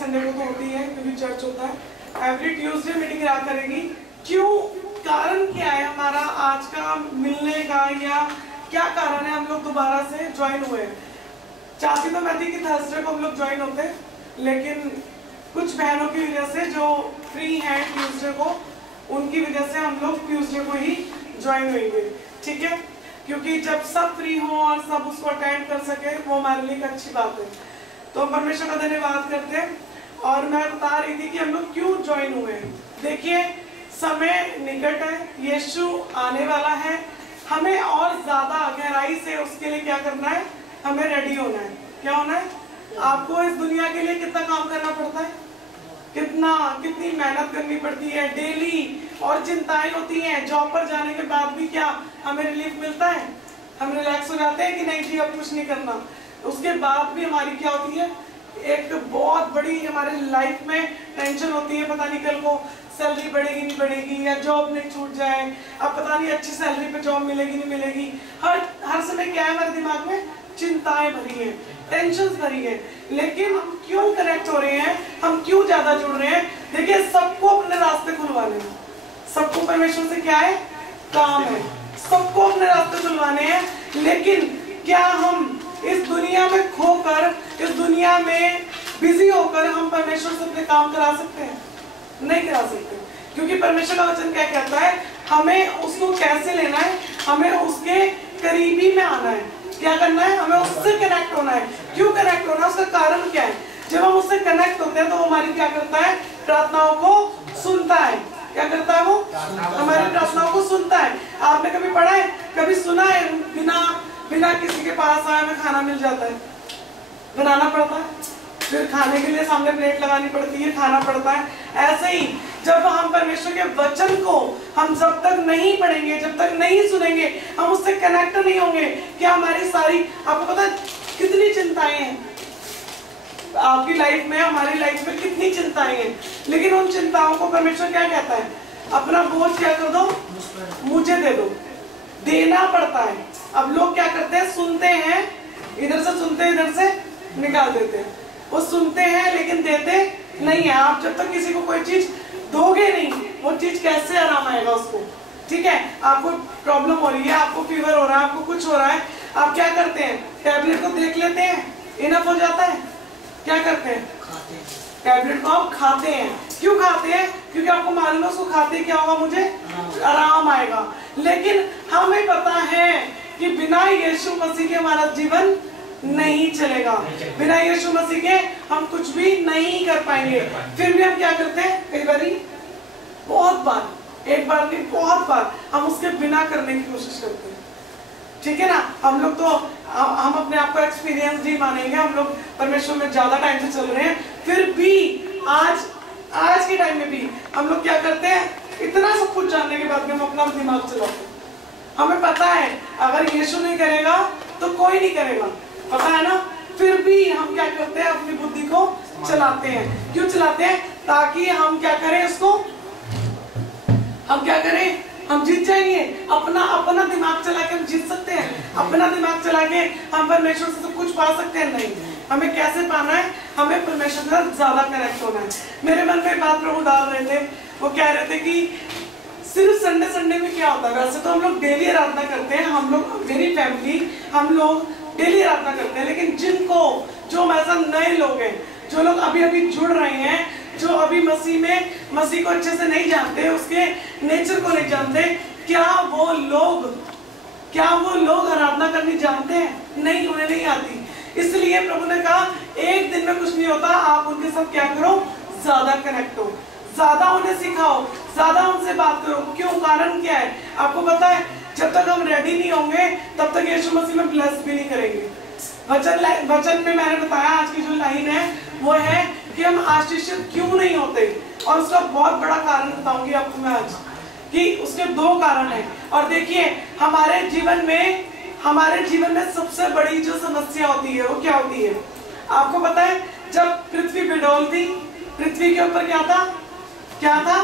Sunday को तो होती है क्योंकि चर्च होता है। एवरी ट्यूसडे मीटिंग रहा करेगी। क्यों, कारण क्या है हमारा आज का मिलने का, या क्या कारण है हम लोग दोबारा से ज्वाइन हुए? चाहती तो मैं थी कि थर्सडे को हम लोग ज्वाइन होते, लेकिन कुछ बहनों की वजह से जो फ्री हैं ट्यूसडे को, उनकी वजह से हम लोग ट्यूसडे को ही ज्वाइन हुएंगे। ठीक है, क्योंकि जब सब फ्री हो और सब उसको अटेंड कर सके वो हमारे लिए एक अच्छी बात है। तो हम परमेश्वर का धन्यवाद करते हैं। और मैं बता रही थी कि हम लोग क्यों ज्वाइन हुए हैं। देखिए, समय निकट है, यीशु आने वाला है, हमें और ज्यादा गहराई से उसके लिए क्या करना है, हमें रेडी होना है। क्या होना है? आपको इस दुनिया के लिए कितना काम करना पड़ता है, कितनी मेहनत करनी पड़ती है डेली, और चिंताएं होती हैं। जॉब पर जाने के बाद भी क्या हमें रिलीफ मिलता है? हम रिलैक्स हो जाते हैं कि नहीं जी अब कुछ नहीं करना? उसके बाद भी हमारी क्या होती है, एक बहुत बड़ी हमारे लाइफ में टेंशन होती है। पता नहीं कल को सैलरी बढ़ेगी नहीं बढ़ेगी, या जॉब नहीं छूट जाए, अब पता नहीं अच्छी सैलरी पे जॉब मिलेगी नहीं मिलेगी। हर समय क्या है हमारे दिमाग में? चिंताएं भरी हैं, टेंशन भरी है। लेकिन हम क्यों कनेक्ट हो रहे हैं, हम क्यों ज्यादा जुड़ रहे हैं? देखिए, सबको अपने रास्ते खुलवाने हैं। सबको परमेश्वर से क्या है, काम है, सबको अपने रास्ते खुलवाने हैं। लेकिन क्या हम इस दुनिया में खोकर, इस दुनिया में बिजी होकर हम परमेश्वर से अपने काम करा सकते हैं? नहीं करा सकते, क्योंकि परमेश्वर का वचन क्या कहता है, हमें उसको कैसे लेना है, हमें उसके करीबी में आना है। क्या करना है? हमें उससे कनेक्ट होना है। क्यों कनेक्ट होना है? उसका कारण क्या है? जब हम उससे कनेक्ट होते हैं तो हमारी क्या करता है, प्रार्थनाओं को सुनता है। क्या करता है वो? हमारी प्रार्थनाओं को सुनता है। आपने कभी पढ़ा है, कभी सुना है, बिना किसी के पास आए हमें खाना मिल जाता है? बनाना पड़ता है, फिर खाने के लिए सामने प्लेट लगानी पड़ती है, खाना पड़ता है। ऐसे ही जब हम परमेश्वर के वचन को हम जब तक नहीं पढ़ेंगे, जब तक नहीं सुनेंगे, हम उससे कनेक्ट नहीं होंगे, क्या हमारी सारी, आपको पता है कितनी चिंताएं हैं आपकी लाइफ में, हमारी लाइफ में कितनी चिंताएं हैं। लेकिन उन चिंताओं को परमेश्वर क्या कहता है, अपना बोझ क्या कर दो, मुझे दे दो। देना पड़ता है। अब लोग क्या करते हैं, सुनते हैं, इधर से सुनते हैं, इधर से निकाल देते हैं। वो सुनते हैं लेकिन देते नहीं है। आप जब तक किसी को कोई चीज दोगे नहीं, वो चीज कैसे आराम आएगा उसको? ठीक है, आपको प्रॉब्लम हो रही है, आपको फीवर हो रहा है, आपको कुछ हो रहा है, आप क्या करते हैं, टैबलेट को देख लेते हैं, इनफ हो जाता है। क्या करते हैं, टैबलेट को आप खाते हैं। क्यों खाते हैं? क्योंकि आपको मालूम है उसको खाते क्या होगा, मुझे आराम आएगा। लेकिन हमें पता है कि बिना यीशु मसीह के हमारा जीवन नहीं चलेगा, बिना यीशु मसीह के हम कुछ भी नहीं कर पाएंगे। फिर भी हम क्या करते हैं, कई बार, बहुत बार, एक बार नहीं बहुत बार हम उसके बिना करने की कोशिश करते हैं। ठीक है ना? हम लोग तो हम अपने आप को एक्सपीरियंस नहीं मानेंगे, हम लोग परमेश्वर में ज्यादा टाइम से चल रहे हैं, फिर भी आज के टाइम में भी हम लोग क्या करते हैं, इतना सब कुछ जानने के बाद भी हम अपना दिमाग चलाते हैं। हमें पता है अगर यीशु नहीं करेगा तो कोई नहीं करेगा, पता है ना, फिर भी हम क्या करते हैं, अपनी बुद्धि को चलाते हैं। क्यों चलाते हैं? ताकि हम क्या करें, उसको हम क्या करें, हम जीत जाएंगे। अपना दिमाग चला के हम जीत सकते हैं, अपना दिमाग चला के हम परमेश्वर से सब कुछ पा सकते हैं? नहीं। हमें कैसे पाना है, हमें परमेश्वर से ज्यादा कनेक्ट होना है। मेरे मन में बात प्रभु डाल रहे थे, वो कह रहे थे कि सिर्फ संडे में क्या होता है, वैसे तो हम लोग डेली आराधना करते हैं, हम लोग मेरी फैमिली हम लोग डेली आराधना करते हैं, लेकिन जो ऐसा नए लोग हैं, जो लोग अभी जुड़ रहे हैं, जो अभी मसीह को अच्छे से नहीं जानते, उसके नेचर को नहीं जानते, क्या वो लोग आराधना करनी जानते हैं? नहीं, उन्हें नहीं आती। इसलिए प्रभु ने कहा एक दिन में कुछ नहीं होता, आप उनके साथ क्या करो, ज्यादा कनेक्ट हो, ज्यादा उन्हें सिखाओ, ज्यादा उनसे बात करो। क्यों? कारण क्या है? आपको पता है, जब तक हम रेडी नहीं होंगे तब तक यीशु मसीह में ब्लेस भी नहीं करेंगे। वचन में मैंने बताया, आज की जो लाइन है वो है कि हम आशीषित क्यों नहीं होते, और उसका बहुत बड़ा कारण बताऊंगी आपको मैं आज, कि उसके 2 कारण हैं। और देखिए, हमारे जीवन में सबसे बड़ी जो समस्या होती है वो क्या होती है? आपको पता है, जब पृथ्वी बिडोल थी, पृथ्वी के ऊपर क्या था?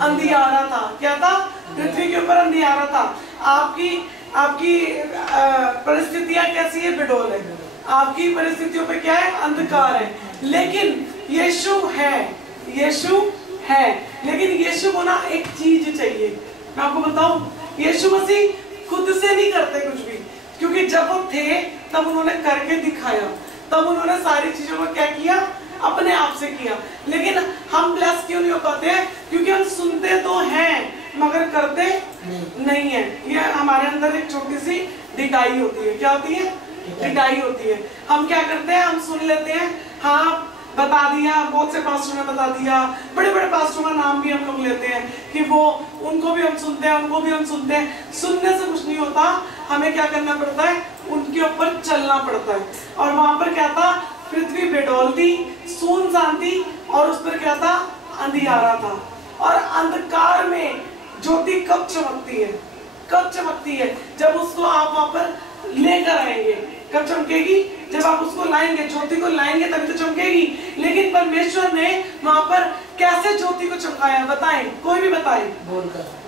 अंधियारा था। क्या था? पृथ्वी के ऊपर अंधियारा था। आपकी परिस्थितियां कैसी है? बिडोल है। आपकी परिस्थितियों पे क्या है? अंधकार है। लेकिन यीशु है, यीशु है, लेकिन यीशु को ना एक चीज चाहिए। मैं आपको बताऊं, यीशु मसीह खुद से नहीं करते कुछ भी, क्योंकि जब वो थे तब उन्होंने करके दिखाया, तब उन्होंने सारी चीजों को क्या किया, अपने आप से किया। लेकिन हम ब्लेस क्यों नहीं हो पाते हैं? क्योंकि हम सुनते तो हैं मगर करते नहीं है। ये हमारे अंदर एक छोटी सी डिटाई होती है। क्या होती है? डिटाई होती है। हम क्या करते हैं, हम सुन लेते हैं, हाँ बता दिया, बहुत से पास्टरों ने बता दिया, बड़े बड़े पास्टरों का नाम भी हम लोग लेते हैं कि वो, उनको भी हम सुनते हैं, उनको भी हम सुनते हैं। सुनने से कुछ नहीं होता, हमें क्या करना पड़ता है, उनके ऊपर चलना पड़ता है। और वहां पर क्या था, पृथ्वी बेडौल थी, सुनसान थी, और उस पर क्या था, अंधियारा था। और अंधकार में ज्योति कब चमकती है? कब चमकती है? जब उसको आप वहां पर लेकर आएंगे। कब चमकेगी? जब आप उसको लाएंगे, ज्योति को लाएंगे तभी तो चमकेगी। लेकिन परमेश्वर ने वहां पर कैसे ज्योति को चमकाया, बताएं, कोई भी बताए।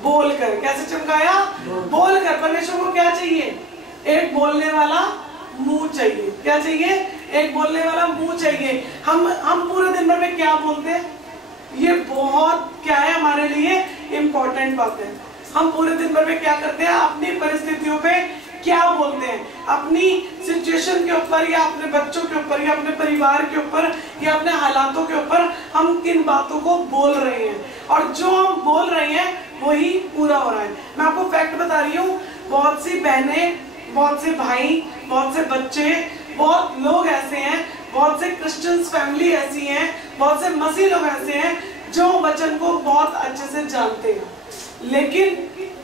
बोलकर। कैसे चमकाया? बोलकर। परमेश्वर को क्या चाहिए? एक बोलने वाला मुंह चाहिए। क्या चाहिए? एक बोलने वाला मुंह चाहिए। हम पूरे दिन भर में क्या बोलते हैं? ये बहुत क्या है हमारे लिए इम्पोर्टेंट बात है। हम पूरे दिन भर में क्या करते हैं, अपनी परिस्थितियों पे क्या बोलते हैं, अपनी सिचुएशन के ऊपर, या अपने बच्चों के ऊपर, या अपने परिवार के ऊपर, या अपने हालातों के ऊपर हम किन बातों को बोल रहे हैं, और जो हम बोल रहे हैं वही पूरा हो रहा है। मैं आपको फैक्ट बता रही हूँ, बहुत सी बहनें, बहुत से भाई, बहुत से बच्चे, बहुत लोग ऐसे हैं, बहुत से क्रिश्चियंस फैमिली ऐसी हैं, बहुत से मसीह लोग ऐसे हैं जो वचन को बहुत अच्छे से जानते हैं, लेकिन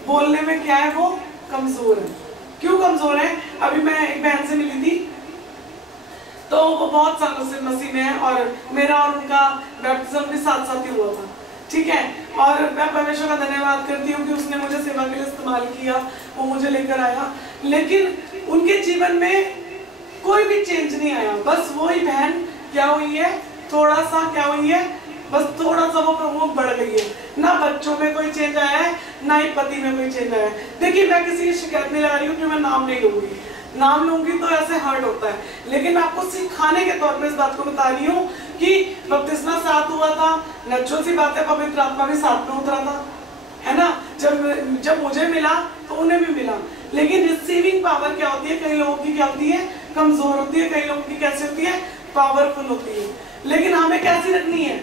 बोलने में क्या है, वो कमजोर है। क्यों कमजोर है? अभी मैं एक बहन से मिली थी, तो वो बहुत सालों से मसीह में है, और मेरा और उनका बैप्टिज्म भी साथ साथ ही हुआ था, ठीक है। और मैं परमेश्वर का धन्यवाद करती हूँ कि उसने मुझे सेवा के लिए इस्तेमाल किया, वो मुझे लेकर आया। लेकिन उनके जीवन में कोई भी चेंज नहीं आया, बस वही बहन क्या हुई है, थोड़ा सा क्या हुई है, बस थोड़ा सा वो बढ़ गई है। ना बच्चों में कोई चेंज आया है, ना ही पति में कोई चेंज आया है। देखिए, मैं किसी की शिकायत नहीं लगा रही हूँ कि मैं नाम नहीं लूंगी, नाम लूंगी तो ऐसे हर्ट होता है, लेकिन मैं आपको सिखाने के तौर पे इस बात को बता रही हूँ कि बपतिस्मा साथ हुआ था, नेचुरल सी बात है, पवित्र आत्मा भी साथ में उतरा था, है ना। जब मुझे मिला तो उन्हें भी मिला। लेकिन रिसीविंग पावर क्या होती है, कई लोगों की क्या होती है, कमजोर होती है, कई लोगों की कैसी होती है, पावरफुल होती है। लेकिन हमें कैसी रखनी है,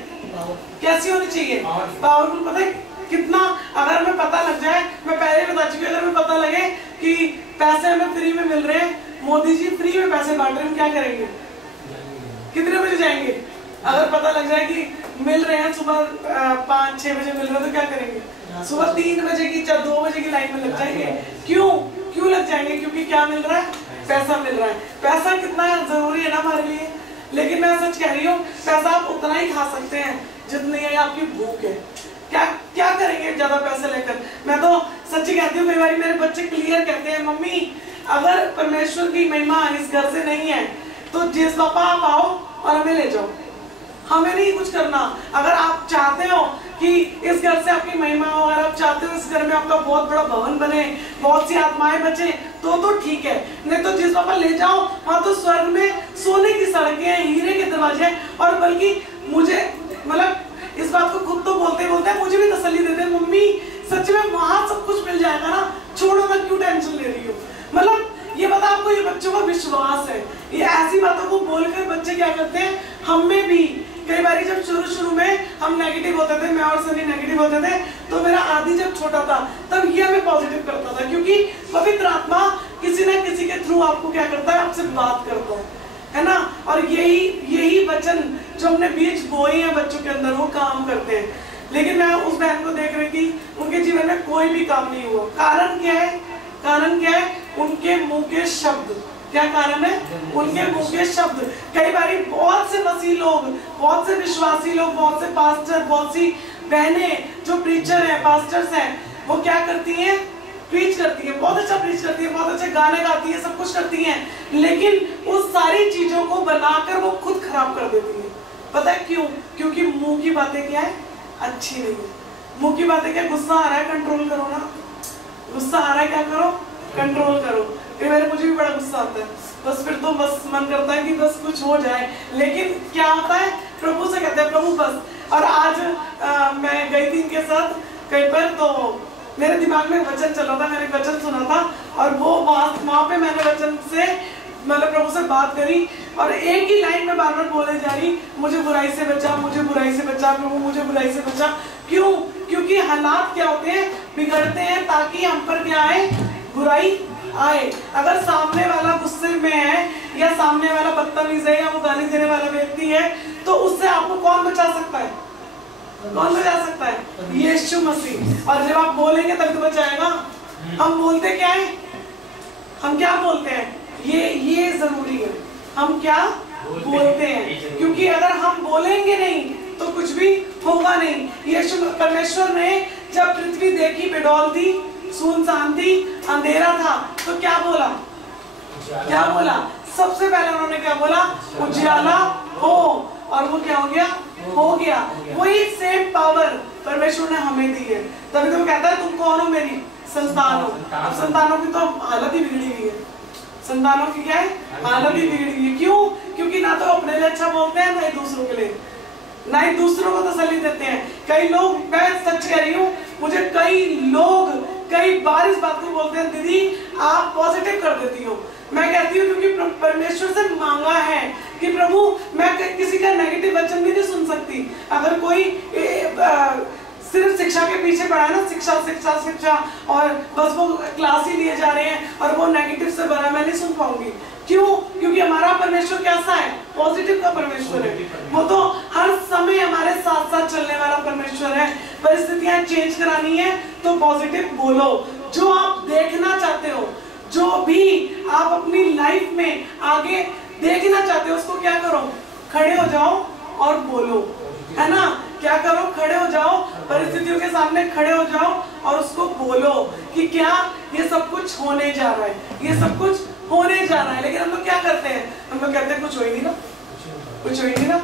कैसी होनी चाहिए, पावरफुल। पता है कितना, अगर हमें पता लग जाए, मैं पहले बता चुकी हूँ, अगर हमें पता लगे कि पैसे हमें फ्री में मिल रहे हैं, मोदी जी फ्री में पैसे बांट रहे हैं, क्या करेंगे? कितने बजे जाएंगे? अगर पता लग जाए कि मिल रहे हैं सुबह 5-6 बजे मिल रहे हैं, तो क्या करेंगे? सुबह 3 बजे की 2 बजे की लाइन में लग जाएंगे। क्यों लग जाएंगे? क्योंकि क्या मिल रहा है, पैसा मिल रहा है। पैसा कितना जरूरी है ना हमारे लिए। लेकिन मैं सच कह रही हूँ, पैसा आप उतना ही खा सकते हैं जितनी आपकी भूख है। क्या करेंगे ज्यादा पैसे लेकर? मैं तो सच्ची कहती हूँ, कई बार मेरे बच्चे क्लियर कहते हैं, मम्मी अगर परमेश्वर की महिमा इस घर से नहीं है तो जिस पापा आप आओ और हमें ले जाओ, हमें नहीं कुछ करना। अगर आप चाहते हो कि इस घर से आपकी महिमा हो, अगर आप चाहते हो इस घर में आपका बहुत बड़ा भवन बने, बहुत सी आत्माएं बचे, तो ठीक है। नहीं तो जिस पापा ले जाओ, वहां तो स्वर्ग में सोने की सड़कें हैं, हीरे के दरवाजे हैं। और बल्कि मुझे मतलब इस बात को खुद तो बोलते बोलते मुझे भी तसल्ली देते, मम्मी सच में वहां सब कुछ मिल जाएगा ना, छोड़ो ना, क्यों टेंशन ले रही हो। मतलब ये बता, आपको ये बच्चों का विश्वास है। ये ऐसी बातों को बोलकर बच्चे क्या करते हैं, हमें भी कई बार जब शुरू में हम नेगेटिव होते थे, मैं और सनी नेगेटिव होते थे, तो मेरा आदि जब छोटा था तब ये हमें पॉजिटिव करता था, क्योंकि पवित्र आत्मा किसी न किसी के थ्रू आपको क्या करता है, आपसे बात करता है ना। और यही वचन जो हमने बीज बोए हैं बच्चों के अंदर, वो काम करते हैं। लेकिन मैं उस बहन को देख रही थी, उनके जीवन में कोई भी काम नहीं हुआ। कारण क्या है? उनके मुंह के शब्द। क्या कारण है? उनके मुंह के शब्द। कई बार बहुत से मसीह लोग, बहुत से विश्वासी लोग, बहुत से पास्टर, बहुत सी बहनें जो प्रीचर हैं, पास्टर्स हैं, वो क्या करती हैं, प्रीच करती है, बहुत अच्छा प्रीच करती है, बहुत अच्छे गाने गाती है, सब कुछ करती हैं, लेकिन उस सारी चीजों को बनाकर वो खुद खराब कर देती है। पता है क्यों? क्योंकि मुंह की बातें क्या है, अच्छी नहीं है। मुंह की बातें क्या, गुस्सा आ रहा है कंट्रोल करो ना, गुस्सा आ रहा है क्या करो, कंट्रोल करो। कई बार मुझे भी बड़ा गुस्सा आता है, बस फिर तो बस मन करता है कि बस कुछ हो जाए, लेकिन क्या होता है, प्रभु से कहते हैं प्रभु बस। और आज मैं गई थी इनके साथ कहीं पर, तो मेरे दिमाग में वचन चल रहा था, मैंने वचन सुना था और वो वहाँ पे मैंने वचन से मतलब प्रभु से बात करी और एक ही लाइन में बार बार बोले जा रही, मुझे बुराई से बचा, मुझे बुराई से बचा प्रभु, मुझे बुराई से बचा। क्यों? क्योंकि हालात क्या होते हैं, बिगड़ते हैं ताकि हम पर क्या आए, बुराई आए। अगर सामने वाला गुस्से में है या सामने वाला बदतमीज है या वो गाली देने वाला व्यक्ति है, तो उससे आपको कौन बचा सकता है? कौन बचा सकता है? यीशु मसीह। और जब आप बोलेंगे तभी तो बचाएगा। हम बोलते क्या है, हम क्या बोलते हैं, ये जरूरी है, हम क्या बोलते हैं। क्योंकि अगर हम बोलेंगे नहीं तो कुछ भी होगा नहीं। यीशु परमेश्वर ने जब पृथ्वी देखी बेडौल थी, सुनसान थी, अंधेरा था, तो क्या बोला? क्या बोला? सबसे पहले उन्होंने क्या बोला? उजियाला हो। और वो क्या हो गया? हो गया। वही सेम पावर परमेश्वर ने हमें दी है। तभी तो वो कहता है तुम कौन हो? मेरी संतान हो। अब संतानों की तो हालत ही बिगड़ी हुई है। संतानों की क्या है? हालत ही बिगड़ी हुई है। क्यों? क्योंकि ना तो अपने लिए अच्छा बोलते हैं, ना ही दूसरों के लिए, ना ही दूसरों को तसल्ली देते हैं। कई लोग, मैं सच कह रही हूँ, मुझे कई लोग कई बार इस बात को बोलते हैं, दीदी आप पॉजिटिव कर देती हो। मैं कहती हूँ क्योंकि परमेश्वर से मांगा है कि प्रभु मैं किसी का नेगेटिव वचन भी नहीं सुन सकती। अगर कोई सिर्फ शिक्षा के पीछे पड़ा है ना, शिक्षा शिक्षा शिक्षा, और बस वो क्लास ही लिए जा रहे हैं और वो नेगेटिव से भरा, मैं नहीं सुन पाऊंगी। क्यों? क्योंकि हमारा परमेश्वर कैसा है? पॉजिटिव का परमेश्वर है। वो तो हर समय हमारे साथ साथ चलने वाला परमेश्वर है। परिस्थितियां चेंज करानी है तो पॉजिटिव बोलो। जो आप देखना चाहते हो, जो भी आप अपनी लाइफ में आगे देखना चाहते हो, उसको क्या करो? खड़े हो जाओ और बोलो, है ना? क्या करो? खड़े हो जाओ, परिस्थितियों के सामने खड़े हो जाओ और उसको बोलो कि क्या ये सब कुछ होने जा रहा है, ये सब कुछ होने जा रहा है। लेकिन हम लोग क्या करते हैं? हम लोग कहते हैं कुछ हो ही नहीं ना, कुछ हो ही नहीं ना।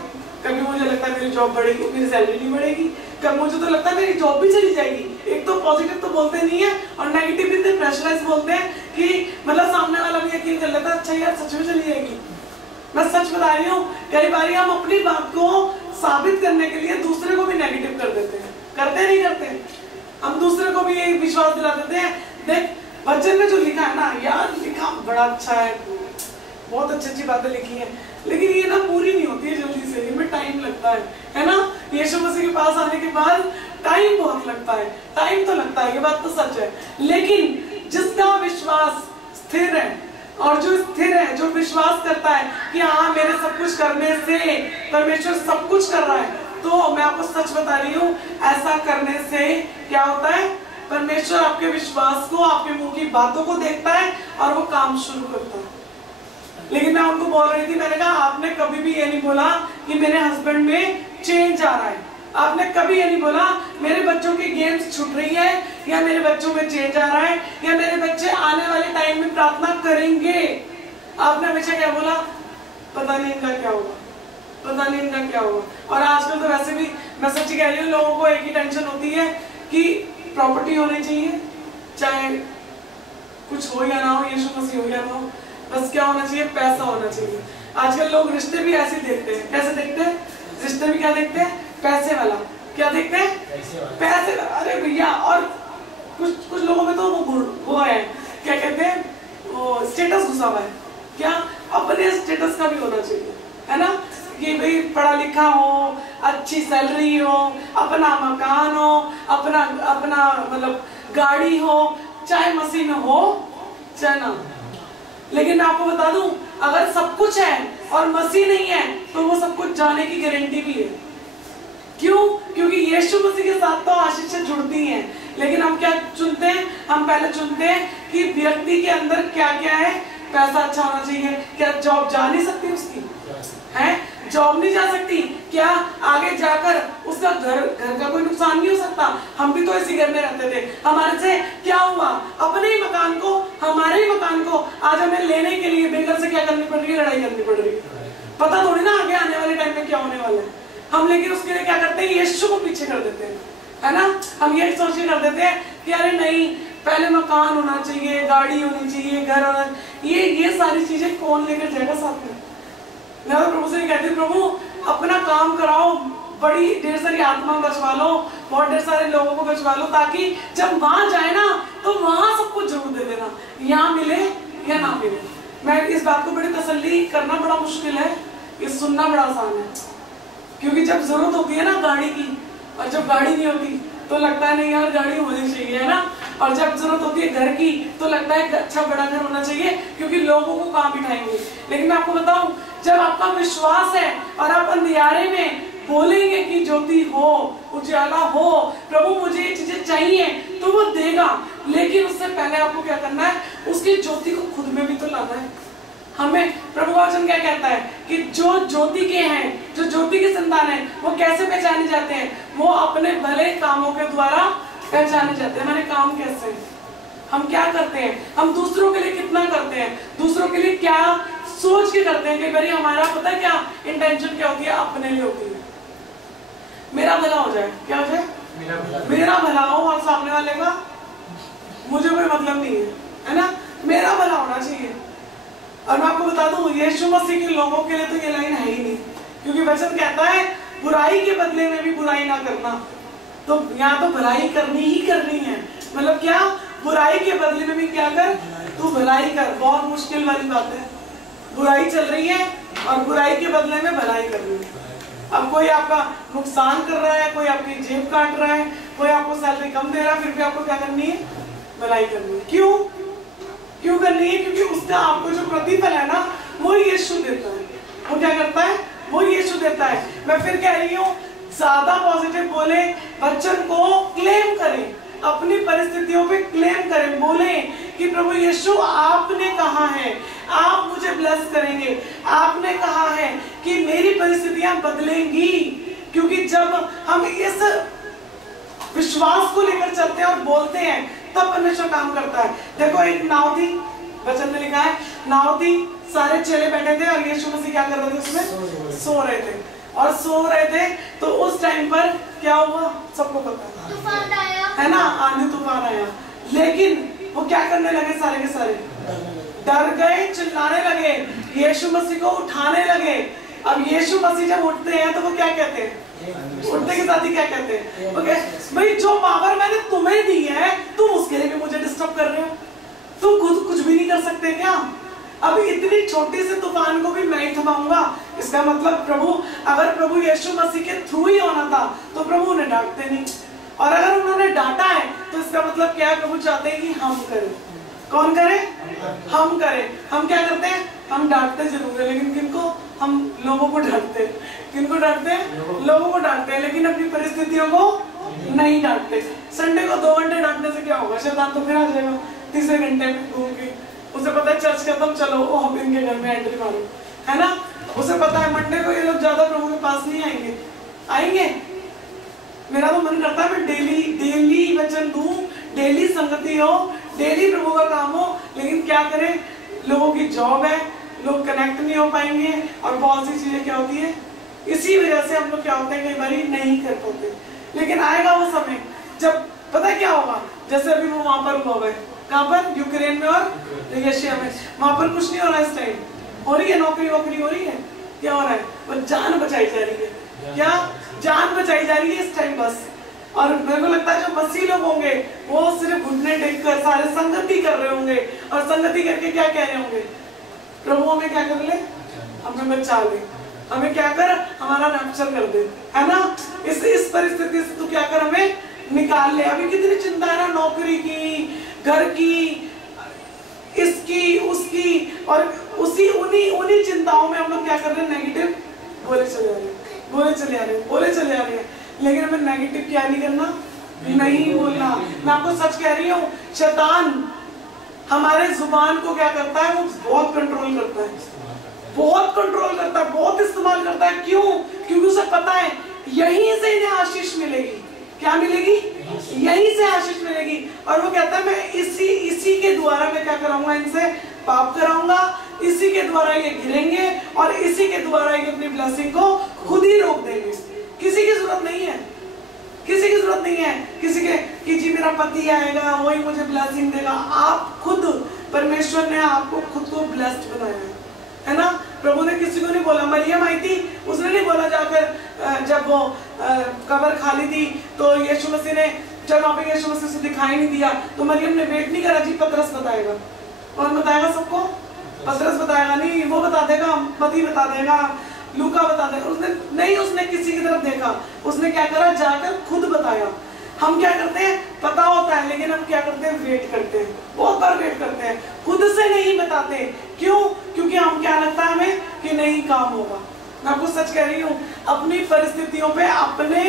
कभी मुझे लगता है मेरी जॉब बढ़ेगी, मेरी सैलरी नहीं बढ़ेगी, कभी मुझे तो लगता है मेरी जॉब भी चली जाएगी। एक तो पॉजिटिव तो बोलते नहीं है और नेगेटिव भी प्रेशराइज बोलते हैं कि मतलब सामने वाला भी यकीन कर लेता है, अच्छा यार सच में चली जाएगी। मैं सच बता रही हूँ, कई बार हम अपनी बात को साबित करने के लिए दूसरे को भी नेगेटिव कर देते हैं। करते नहीं करते? हम दूसरे को भी यही विश्वास दिला देते हैं, देख वचन में जो लिखा है ना, यार लिखा बड़ा अच्छा है, बहुत अच्छी अच्छी बातें लिखी हैं, लेकिन ये ना पूरी नहीं होती है जल्दी से, इनमें टाइम लगता है ना? यीशु मसीह के पास आने के बाद टाइम बहुत लगता है, टाइम तो लगता है, ये बात तो सच है। लेकिन जिसका विश्वास स्थिर है और जो स्थिर है, जो विश्वास करता है कि हाँ मेरे सब कुछ करने से परमेश्वर सब कुछ कर रहा है, तो मैं आपको सच बता रही हूँ, ऐसा करने से क्या होता है? परमेश्वर आपके विश्वास को, आपके मुंह की बातों को देखता है और वो काम शुरू करता है। लेकिन मैं उनको बोल रही थी, मैंने कहा आपने कभी भी ये नहीं बोला कि मेरे हस्बैंड में चेंज आ रहा है, आपने कभी ये नहीं बोला मेरे बच्चों की गेम्स छूट रही है या मेरे बच्चों में चेंज आ रहा है या मेरे बच्चे आने वाले टाइम में प्रार्थना करेंगे। आपने हमेशा क्या बोला? पता नहीं इनका क्या होगा, पता नहीं इनका क्या होगा। और आजकल तो वैसे भी मैं सच्ची कह रही हूँ, लोगों को एक ही टेंशन होती है कि प्रॉपर्टी होनी चाहिए, चाहे कुछ हो या ना हो, यीशु मसीह हो या ना हो, बस क्या होना चाहिए? पैसा होना चाहिए। आजकल लोग रिश्ते भी ऐसे देखते हैं। कैसे देखते हैं? रिश्ते भी क्या देखते हैं? पैसे वाला। क्या देखते हैं? पैसे वाला। अरे भैया, और कुछ लोगों में तो वो है, क्या कहते हैं, वो स्टेटस घुसा हुआ है। क्या? अपने स्टेटस का भी होना चाहिए, है ना? कि भाई पढ़ा लिखा हो, अच्छी सैलरी हो, अपना मकान हो, अपना मतलब गाड़ी हो, चाहे मशीन हो चाहे ना। लेकिन मैं आपको बता दूं, अगर सब कुछ है और मसीह नहीं है तो वो सब कुछ जाने की गारंटी भी है। क्यों? क्योंकि यीशु मसीह के साथ तो आशीषें जुड़ती हैं, लेकिन हम क्या चुनते हैं? हम पहले चुनते हैं कि व्यक्ति के अंदर क्या क्या है। पैसा अच्छा होना चाहिए। क्या जॉब जा नहीं सकती उसकी? है? जॉब नहीं जा सकती? क्या आगे जाकर उसका घर का कोई नुकसान नहीं हो सकता? हम भी तो इसी घर में रहते थे, हमारे से क्या हुआ? अपने ही मकान को, हमारे ही मकान को आज हमें लेने के लिए बेघर से क्या करनी पड़ रही है? लड़ाई करनी पड़ रही है। पता थोड़ी ना आगे आने वाले टाइम में क्या होने वाला है। हम लेकिन उसके लिए क्या करते हैं? यीशु को पीछे कर देते हैं, है ना? हम ये सोच के कर देते हैं कि अरे नहीं, पहले मकान होना चाहिए, गाड़ी होनी चाहिए, घर होना, ये सारी चीजें कौन लेकर जाएगा साथ में? मैं तो प्रभु से कहती हूँ, प्रभु अपना काम कराओ, बड़ी ढेर सारी आत्मा बचवा लो, बहुत ढेर सारे लोगों को बचवा लो, ताकि जब वहां जाए ना तो वहां सबको जरूर दे देना, यहाँ मिले या ना मिले। मैं इस बात को बड़ी तसल्ली करना बड़ा मुश्किल है, ये सुनना बड़ा आसान है, क्योंकि जब जरूरत होती है ना गाड़ी की, और जब गाड़ी नहीं होती तो लगता है नहीं यार गाड़ी होनी चाहिए, है ना। और जब जरूरत होती है घर की तो लगता है अच्छा बड़ा घर होना चाहिए, क्योंकि लोगों को कहाँ बिठाएंगे। लेकिन मैं आपको बताऊं, जब आपका विश्वास है और आप अंधियारे में बोलेंगे कि ज्योति हो, उजाला हो, प्रभु मुझे ये चीजें चाहिए, तो वो देगा। लेकिन उससे पहले आपको क्या करना है, उसकी ज्योति को खुद में भी तो लाना है। हमें प्रभु का वचन क्या कहता है कि जो ज्योति के हैं, जो ज्योति के संतान है, वो कैसे पहचाने जाते हैं? वो अपने भले कामों के द्वारा पहचाने जाते हैं। हमारे काम कैसे हैं, हम क्या करते हैं, हम दूसरों के लिए कितना करते हैं, दूसरों के लिए क्या सोच के करते हैं। कि भाई हमारा पता है क्या इंटेंशन क्या होती है, अपने लिए होती है, मेरा भला हो जाए। क्या हो जाए? मेरा भला हो, और सामने वाले का मुझे कोई मतलब नहीं है ना, मेरा भला होना चाहिए। और मैं आपको बता दूं, यीशु मसीह के लोगों के लिए तो ये लाइन है ही नहीं, क्योंकि वचन कहता है बुराई के बदले में भी बुराई ना करना। तो यहाँ तो भलाई करनी ही करनी है। मतलब क्या, बुराई के बदले में भी क्या कर, तू भलाई कर। बहुत मुश्किल वाली बात है, बुराई चल रही है और बुराई के बदले में भलाई करनी है। अब कोई आपका नुकसान कर रहा है, कोई आपकी जेब काट रहा है, कोई आपको सैलरी कम दे रहा है, फिर भी आपको क्या करनी है, भलाई करनी है। क्यों क्यों करनी है? क्योंकि उसका आपको जो प्रतिफल है ना, वो यीशु देता है। वो क्या करता है, वो यीशु देता है। मैं फिर कह रही हूँ, ज्यादा पॉजिटिव बोले, वचन को क्लेम करें, अपनी परिस्थितियों पे क्लेम करें, बोले कि प्रभु यीशु आपने कहा है आप मुझे ब्लेस करेंगे, आपने कहा है कि मेरी परिस्थितियां बदलेंगी। क्योंकि जब हम इस विश्वास को लेकर चलते हैं और बोलते हैं, तब परमेश्वर काम करता है। देखो, एक नाव थी, वचन में लिखा है नाव थी, सारे चेले बैठे थे और यीशु मसीह क्या कर रहे थे, उसमें सो रहे थे। और सो रहे थे तो उस टाइम पर क्या हुआ, सबको पता है, तूफान आया, है ना, आंधी तूफान आया। लेकिन वो क्या करने लगे, सारे के सारे डर गए, चिल्लाने लगे, यीशु मसीह को उठाने लगे। अब यीशु मसीह जब उठते हैं तो वो क्या कहते हैं, उठने के साथ ही क्या कहते हैं, वो भाई जो पावर मैंने तुम्हें दी है, तुम उसके लिए भी मुझे डिस्टर्ब कर रहे हो, तुम खुद कुछ भी नहीं कर सकते क्या? अब इतनी छोटी से तूफान को भी मैं ही थमाऊंगा। इसका मतलब प्रभु, अगर प्रभु यीशु मसीह के थ्रू ही होना था तो प्रभु उन्हें डांटते नहीं, और अगर उन्होंने डांटा है तो इसका मतलब क्या है, प्रभु चाहते हैं कि हम करें। कौन करे? हम करें। हम क्या करते हैं, हम डांटते जरूर है, लेकिन किनको? हम लोगों को डांटते हैं। किनको डांटते हैं? लोगों को डांटते हैं, लेकिन अपनी परिस्थितियों को नहीं डांटते। संडे को 2 घंटे डांटने से क्या होगा, शैतान तो फिर आ जाएगा तीसरे घंटे में घूम के। उसे पता है चर्च खत्म, चलो हम इनके घर में एंट्री मारो, है ना। उसे पता है मंडे को ये लोग ज्यादा प्रभु के पास नहीं आएंगे। आएंगे? मेरा तो मन करता है मैं डेली वचन दूं, डेली संगति हो, डेली प्रभु का काम हो, लेकिन क्या करें, लोगों की जॉब है, लोग कनेक्ट नहीं हो पाएंगे, और बहुत सी चीजें क्या होती है, इसी वजह से हम लोग क्या होते हैं, कई बार नहीं कर पाते। लेकिन आएगा वो समय जब पता क्या होगा, जैसे अभी वो वहां पर हुआ है, कहाँ पर, यूक्रेन में और रशिया में, वहां पर कुछ नहीं हो रहा है इस टाइम। हो रही है नौकरी वोकरी हो रही है, क्या हो रहा है, वो जान बचाई जा रही है। क्या जान बचाई जा रही है इस टाइम बस। और मेरे को लगता है जो मसीह लोग होंगे वो सिर्फ घुटने टेक कर सारे संगति कर रहे होंगे, और संगति करके क्या कह रहे होंगे, प्रभु हमें क्या कर ले, हमें बचा ले, हमें क्या कर, हमारा रैप्चर कर दे, है ना। इस परिस्थिति से तू क्या कर, हमें निकाल ले। अभी कितनी चिंता है ना, नौकरी की, घर की, इसकी उसकी, और उन्हीं चिंताओं में हम लोग क्या कर रहे हैं, नेगेटिव बोले चले आ रहे हैं। लेकिन हमें नेगेटिव क्या नहीं करना, नहीं बोलना। मैं आपको सच कह रही हूँ, शैतान हमारे जुबान को क्या करता है, वो बहुत कंट्रोल करता है, बहुत इस्तेमाल करता है। क्यों? क्योंकि उसे पता है यहीं से इन्हें आशीष मिलेगी। क्या मिलेगी? यहीं से आशीष मिलेगी। और वो कहता है मैं इसी के द्वारा मैं क्या कराऊंगा, इनसे पाप कराऊंगा, इसी के द्वारा ये गिरेंगे, और इसी के द्वारा ये अपनी ब्लेसिंग को खुद ही रोक देंगे। किसी की जरूरत नहीं है, किसी के कि जी मेरा पति आएगा वही मुझे ब्लेसिंग देगा। आप खुद, परमेश्वर ने आपको खुद को ब्लेस्ड बनाया है ना। प्रभु ने किसी को नहीं बोला। मरियम आई थी, उसने नहीं बोला जाकर, जब वो कब्र खाली थी तो यीशु मसीह ने, जब वहाँ पे यीशु मसीह से दिखाई नहीं दिया तो मरियम ने वेट नहीं करा जी पतरस बताएगा। कौन बताएगा सबको? पतरस बताएगा नहीं, वो बता देगा, मती बता देगा, लूका बता देगा। उसने नहीं, उसने किसी की तरफ देखा, उसने क्या करा, जाकर खुद बताया। हम क्या करते हैं, पता होता है लेकिन हम क्या करते हैं, वेट करते हैं, बहुत बार वेट करते हैं, खुद से नहीं बताते। क्यों? क्योंकि हम क्या लगता है हमें कि नहीं काम होगा। मैं आपको सच कह रही हूँ, अपनी परिस्थितियों पे, अपने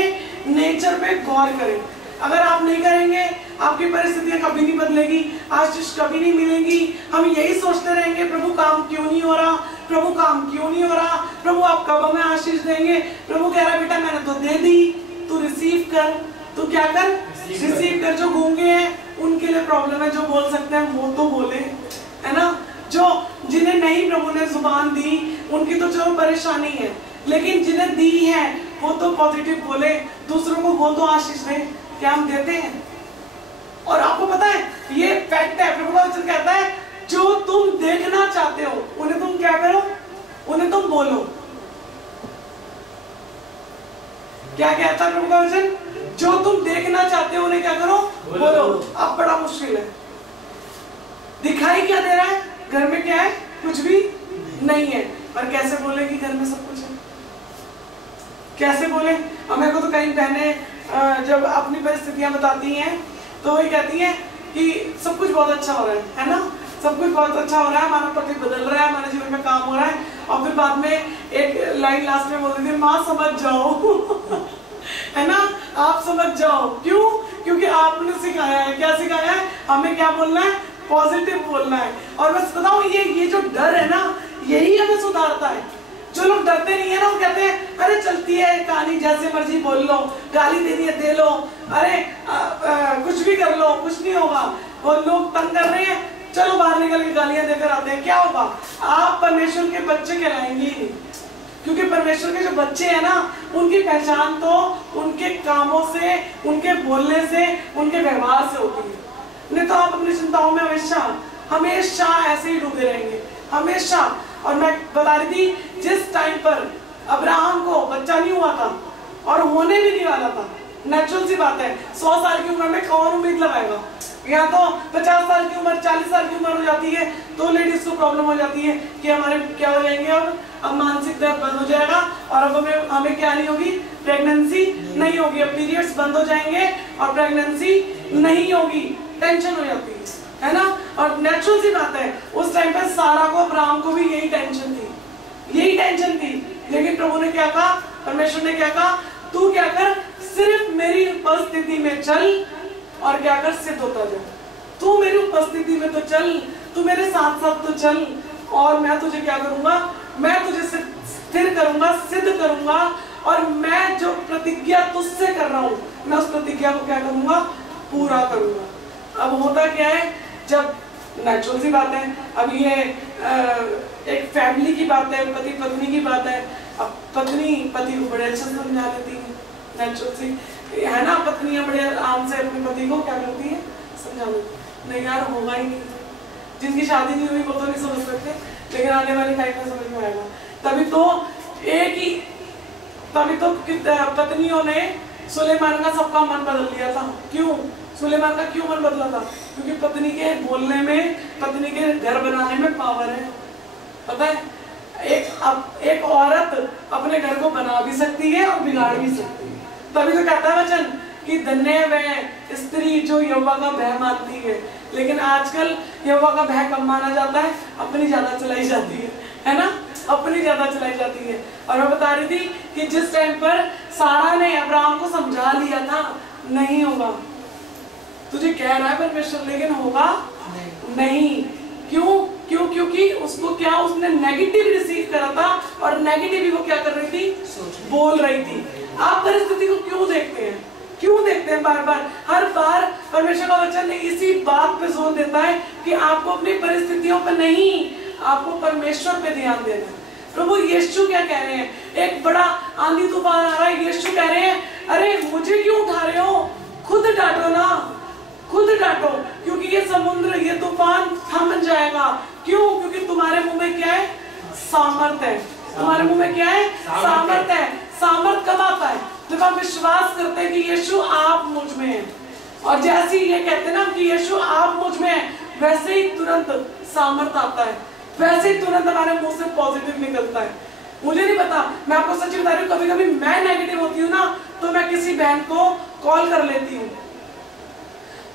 नेचर पे गौर करें। अगर आप नहीं करेंगे, आपकी परिस्थितियां कभी नहीं बदलेगी, आशीष कभी नहीं मिलेगी। हम यही सोचते रहेंगे, प्रभु काम क्यों नहीं हो रहा, प्रभु काम क्यों नहीं हो रहा, प्रभु आप कब हमें आशीष देंगे। प्रभु कह रहा है बेटा मैंने तो दे दी, तू रिसीव कर, तू क्या कर, रिसीव कर। जो गूंगे हैं उनके लिए प्रॉब्लम है, जो बोल सकते हैं वो तो बोले, है ना। जो जिन्हें नहीं प्रभु ने जुबान दी उनकी तो जो परेशानी है, लेकिन जिन्हें दी है वो तो पॉजिटिव बोले, दूसरों को वो तो आशीष दे। क्या हम देते हैं? और आपको पता है ये फैक्ट है, प्रभु का वचन कहता है जो तुम देखना चाहते हो उन्हें तुम क्या करो, उन्हें तुम बोलो। क्या कहता है प्रभु का वचन? जो तुम देखना चाहते हो उन्हें क्या करो, बोलो। अब बड़ा मुश्किल है, दिखाई क्या दे रहा है, घर में क्या है, कुछ भी नहीं है, पर कैसे बोले कि घर में सब कुछ है, कैसे बोले। हमें को तो कई बहनें जब अपनी परिस्थितियां बताती हैं तो वही कहती हैं कि सब कुछ बहुत अच्छा हो रहा है ना, सब कुछ बहुत अच्छा हो रहा है, हमारा पति बदल रहा है, हमारे जीवन में काम हो रहा है। और फिर बाद में एक लाइन लास्ट में बोलती थी, माँ समझ जाओ है ना, आप समझ जाओ। क्यों? क्योंकि आपने सिखाया है। क्या सिखाया है? हमें क्या बोलना है, पॉजिटिव बोलना है। और बस बताऊं, ये जो डर है ना, यही हमें सुधारता है। जो लोग डरते नहीं है ना, वो कहते हैं अरे चलती है कहानी, जैसे मर्जी बोल लो, गाली देनी है दे लो, अरे कुछ भी कर लो, कुछ नहीं होगा। वो लोग तंग कर रहे हैं, चलो बाहर निकल के गालियां देकर आते हैं, क्या होगा? आप परमेश्वर के बच्चे कहलाएंगे ही नहीं। क्योंकि परमेश्वर के जो बच्चे हैं ना, उनकी पहचान तो उनके कामों से, उनके बोलने से, उनके व्यवहार से होती है। नहीं तो आप अपनी चिंताओं में हमेशा ऐसे ही डूबे रहेंगे, हमेशा। और मैं बता रही थी, जिस टाइम पर अब्राहम को बच्चा नहीं हुआ था और होने भी नहीं वाला था, नेचुरल सी बात है, 100 साल की उम्र में कौन उम्मीद लगाएगा? या तो 50 साल की उम्र, 40 साल की उम्र हो जाती है तो लेडीज को प्रॉब्लम हो जाती है कि हमारे क्या हो जाएंगे, अब मानसिक दर्द बंद हो जाएगा और अब हमें क्या नहीं होगी, प्रेगनेंसी नहीं होगी, अब पीरियड्स बंद हो जाएंगे और प्रेगनेंसी नहीं होगी, टेंशन हो जाती है ना। और नेचुरल सी बात है, उस टाइम पर सारा को, अब्राहम को भी यही टेंशन थी, यही टेंशन थी। लेकिन प्रभु ने क्या कहा, परमेश्वर ने क्या कहा, तू क्या कर, सिर्फ मेरी उपस्थिति में चल और क्या कर, सिद्ध होता जा। तू मेरी उपस्थिति में तो चल, तू मेरे साथ साथ तो चल, और मैं तुझे क्या करूंगा, मैं तुझे स्थिर करूंगा, सिद्ध करूंगा, और मैं जो प्रतिज्ञा तुझसे कर रहा हूं, मैं उस प्रतिज्ञा को क्या करूंगा, पूरा करूंगा। अब होता क्या है, जब नेचुरल सी बात है, अब ये एक फैमिली की बात है, पति पत्नी की बात है। अब पत्नी पति को बड़े अच्छे से समझा लेती है, नेचुरल सी है ना, पत्नियां बड़े आराम से अपने पति को क्या करती है, समझा लेती। नहीं यार, होगा ही नहीं, जिनकी शादी नहीं हुई वो तो नहीं समझ सकते, लेकिन आने वाले टाइम में समझ में आएगा। तभी तो पत्नियों ने सुलेमान का सबका मन बदल दिया था। क्यों? सुलेमान का क्यों मन बदला था? क्योंकि पत्नी के बोलने में, पत्नी के घर बनाने में पावर है। पता है, एक औरत अपने घर को बना भी सकती है और बिगाड़ भी सकती है। तभी तो कहता है वचन कि धन्य वह स्त्री जो यहोवा का भय मानती है। लेकिन आजकल यहोवा का भय कम माना जाता है, अपनी ज्यादा चलाई जाती है ना, अपनी ज्यादा चलाई जाती है। और मैं बता रही थी कि जिस टाइम पर सारा ने अब्राहम को समझा लिया था, नहीं होगा, तुझे कह रहा है परमेश्वर, लेकिन होगा नहीं। क्यों? क्योंकि उसको क्या, उसने नेगेटिव रिसीव करा था और नेगेटिव ही वो क्या कर रही थी, बोल रही थी। आप परिस्थिति को क्यों देखते हैं, क्यों देखते हैं बार बार? हर बार परमेश्वर का वचन इसी बात पे जोर देता है कि आपको अपनी परिस्थितियों पर नहीं, आपको परमेश्वर पे ध्यान देना है। प्रभु यीशु क्या कह रहे हैं, एक बड़ा आंधी तूफान आ रहा है, यीशु कह रहे हैं अरे मुझे क्यों उठा रहे हो, खुद डांटो ना, खुद डांटो, क्योंकि ये समुद्र, ये तूफान थम जाएगा। क्यों? क्योंकि तुम्हारे मुंह में क्या है, सामर्थ है। तुम्हारे मुंह में क्या है? सामर्थ है। सामर्थ कब आता है? जब आप विश्वास करते हैं कि यीशु आप मुझ में हैं। और जैसे ही ये कहते हैं ना कि यीशु आप मुझ में हैं, वैसे ही तुरंत सामर्थ आता है, वैसे ही तुरंत हमारे मुंह से पॉजिटिव निकलता है। मुझे नहीं पता, मैं आपको सच बता रही हूँ, कभी कभी मैं नेगेटिव होती हूँ ना, तो मैं किसी बहन को कॉल कर लेती हूँ,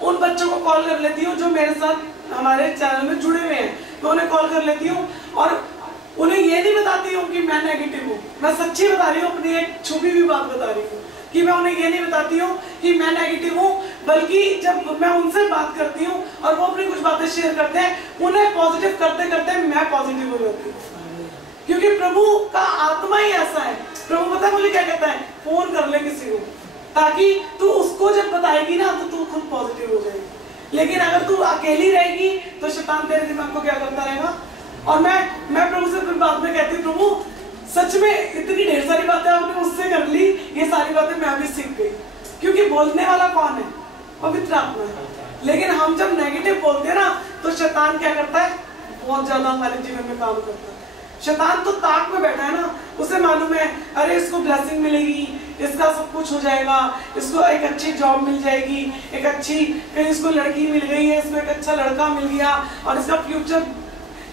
उन बच्चों को कॉल कर लेती हूँ जो मेरे साथ हमारे चैनल में जुड़े हुए हैं, मैं उन्हें कॉल कर लेती हूँ और उन्हें ये नहीं बताती हूँ कि मैं नेगेटिव हूँ। मैं सच्ची बता रही हूँ, अपनी एक छुपी हुई बात बता रही हूँ कि मैं उन्हें ये नहीं बताती हूँ कि मैं नेगेटिव हूँ, बल्कि जब मैं उनसे बात करती हूँ और वो अपनी कुछ बातें शेयर करते हैं, उन्हें पॉजिटिव करते करते मैं पॉजिटिव हो जाती हूँ। क्योंकि प्रभु का आत्मा ही ऐसा है। प्रभु पता है मुझे क्या कहता है? फोन कर ले किसी को, ताकि तू उसको जब बताएगी ना तो तू खुद पॉजिटिव हो जाएगी। लेकिन अगर तू अकेली रहेगी तो शैतान तेरे दिमाग को क्या करता रहेगा। और मैं प्रभु से फिर बाद में कहती हूँ, प्रभु सच में इतनी ढेर सारी बातें आपने मुझसे कर ली, ये सारी बातें मैं भी सीख गई। क्योंकि बोलने वाला कौन है? पवित्र आत्मा है। लेकिन हम जब नेगेटिव बोलते हैं ना, तो शैतान क्या करता है? बहुत ज्यादा हमारे जीवन में काम करता है। शैतान तो ताक में बैठा है ना, उसे मालूम है अरे इसको ब्लेसिंग मिलेगी, इसका सब कुछ हो जाएगा, इसको एक अच्छी जॉब मिल जाएगी, एक अच्छी कहीं इसको लड़की मिल गई है, इसको एक अच्छा लड़का मिल गया और इसका फ्यूचर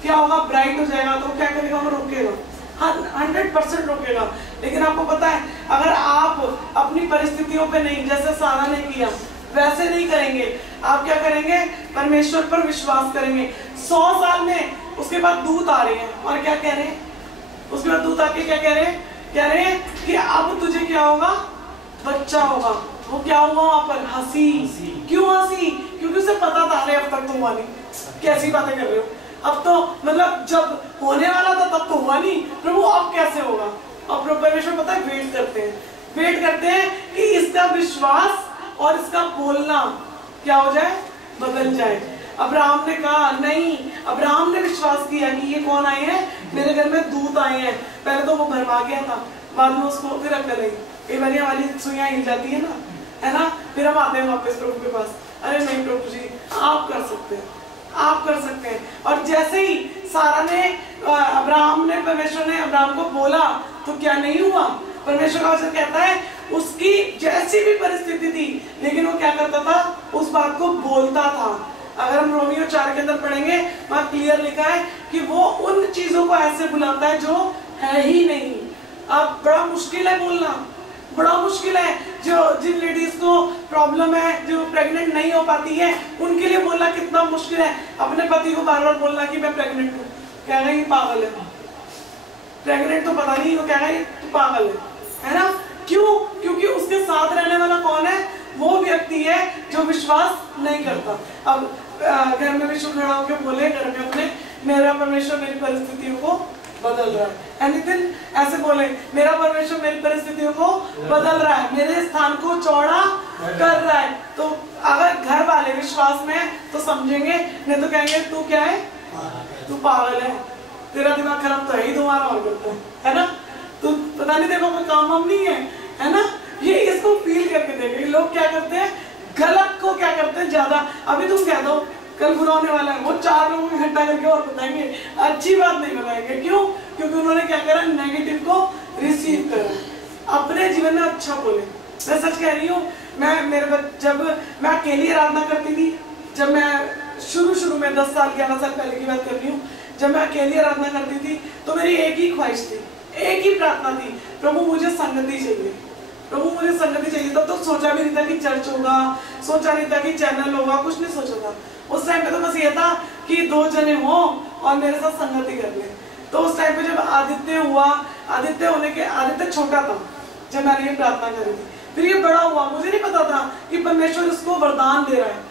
क्या होगा? ब्राइट हो जाएगा। तो क्या करेगा? वो रोकेगा, 100% रोकेगा। लेकिन आपको पता है, अगर आप अपनी परिस्थितियों पे नहीं, जैसे सारा ने किया वैसे नहीं करेंगे, आप क्या करेंगे? परमेश्वर पर विश्वास करेंगे। 100 साल में उसके बाद दूत आ रहे हैं और क्या कह रहे हैं? उसके बाद दूत आके क्या कह रहे हैं? कह रहे हैं कि अब तुझे क्या होगा? बच्चा होगा। वो क्या हुआ वहां पर? हंसी। क्यों हंसी? क्योंकि उसे पता था अरे अब तक तो हुआ नहीं। कैसी बातें कर रहे हो? अब तो मतलब जब होने वाला था तब तो हुआ नहीं, प्रभु अब कैसे होगा? और परमेश्वर पता है वेट करते हैं कि इसका विश्वास और इसका बोलना क्या हो जाए? बदल जाए। अब्राहम ने कहा नहीं, अब्राहम ने विश्वास किया कि ये कौन आए हैं? मेरे घर में दूत आए हैं। पहले तो वो भरमा गया था, बाद में उसको फिर अकल आई। कई बार हमारी सुइयां हिल जाती है ना, फिर हम आते हैं वापस प्रभु के पास, अरे नहीं प्रभु जी आप कर सकते हैं, आप कर सकते हैं। और जैसे ही सारा ने परमेश्वर ने अब्राहम को बोला तो क्या नहीं हुआ? परमेश्वर का वचन कहता है उसकी जैसी भी परिस्थिति थी, लेकिन वो क्या करता था? उस बात को बोलता था। अगर हम रोमियो 4 के अंदर पढ़ेंगे, वहां क्लियर लिखा है कि वो उन चीजों को ऐसे बुलाता है जो है ही नहीं। अब बड़ा मुश्किल है बोलना, बड़ा मुश्किल है। जो जिन लेडीज को प्रॉब्लम है, जो प्रेग्नेंट नहीं हो पाती है, उनके लिए बोलना कितना मुश्किल है। अपने पति को बार बार बोलना कि मैं प्रेग्नेंट हूँ, कह रहे पागल है। प्रेग्नेंट तो पता नहीं, वो कह रहे तू पागल है ना? क्यों? क्योंकि उसके साथ रहने वाला कौन है? वो व्यक्ति है जो विश्वास नहीं करता। अब घर में विश्व खड़ा होकर बोले घर में अपने, मेरा परमेश्वर मेरी परिस्थितियों को बदल रहा है। एनीथिंग ऐसे बोले, मेरा परमेश्वर मेरी परिस्थितियों को बदल रहा है, मेरे स्थान को चौड़ा कर रहा है। तो अगर घर वाले विश्वास में है तो समझेंगे, नहीं तो कहेंगे तू क्या है? तू पागल है, तेरा दिमाग खराब तो है ही, तुम्हारा और करता है ना? तू पता नहीं देखो कोई काम हम नहीं है ना? ये इसको फील करके देखे। लोग क्या करते हैं? गलत को क्या करते हैं ज्यादा। अभी तुम कह दो कल बुरा होने वाला है, वो 4 लोगों को इकट्ठा करके और बताएंगे, अच्छी बात नहीं बताएंगे। क्यों? क्योंकि उन्होंने क्या करा? नेगेटिव को रिसीव करा, अपने जीवन में अच्छा बोले। मैं सच कह रही हूँ, जब मैं अकेली आराधना करती थी, जब मैं शुरू में 10 साल 11 साल पहले की बात कर रही हूँ, जब मैं अकेली आराधना करती थी तो मेरी एक ही ख्वाहिश थी, एक ही प्रार्थना थी, प्रभु मुझे संगति चाहिए, प्रभु मुझे संगति चाहिए। तब तो सोचा भी नहीं था कि चर्च होगा, सोचा नहीं था कि चैनल होगा, कुछ नहीं सोचा था। उस टाइम पे तो बस ये था कि 2 जने हो और मेरे साथ संगति कर ले। तो उस टाइम पे जब आदित्य हुआ, आदित्य छोटा था जब मैंने ये प्रार्थना करी थी, फिर ये बड़ा हुआ, मुझे नहीं पता था कि परमेश्वर इसको वरदान दे रहा है,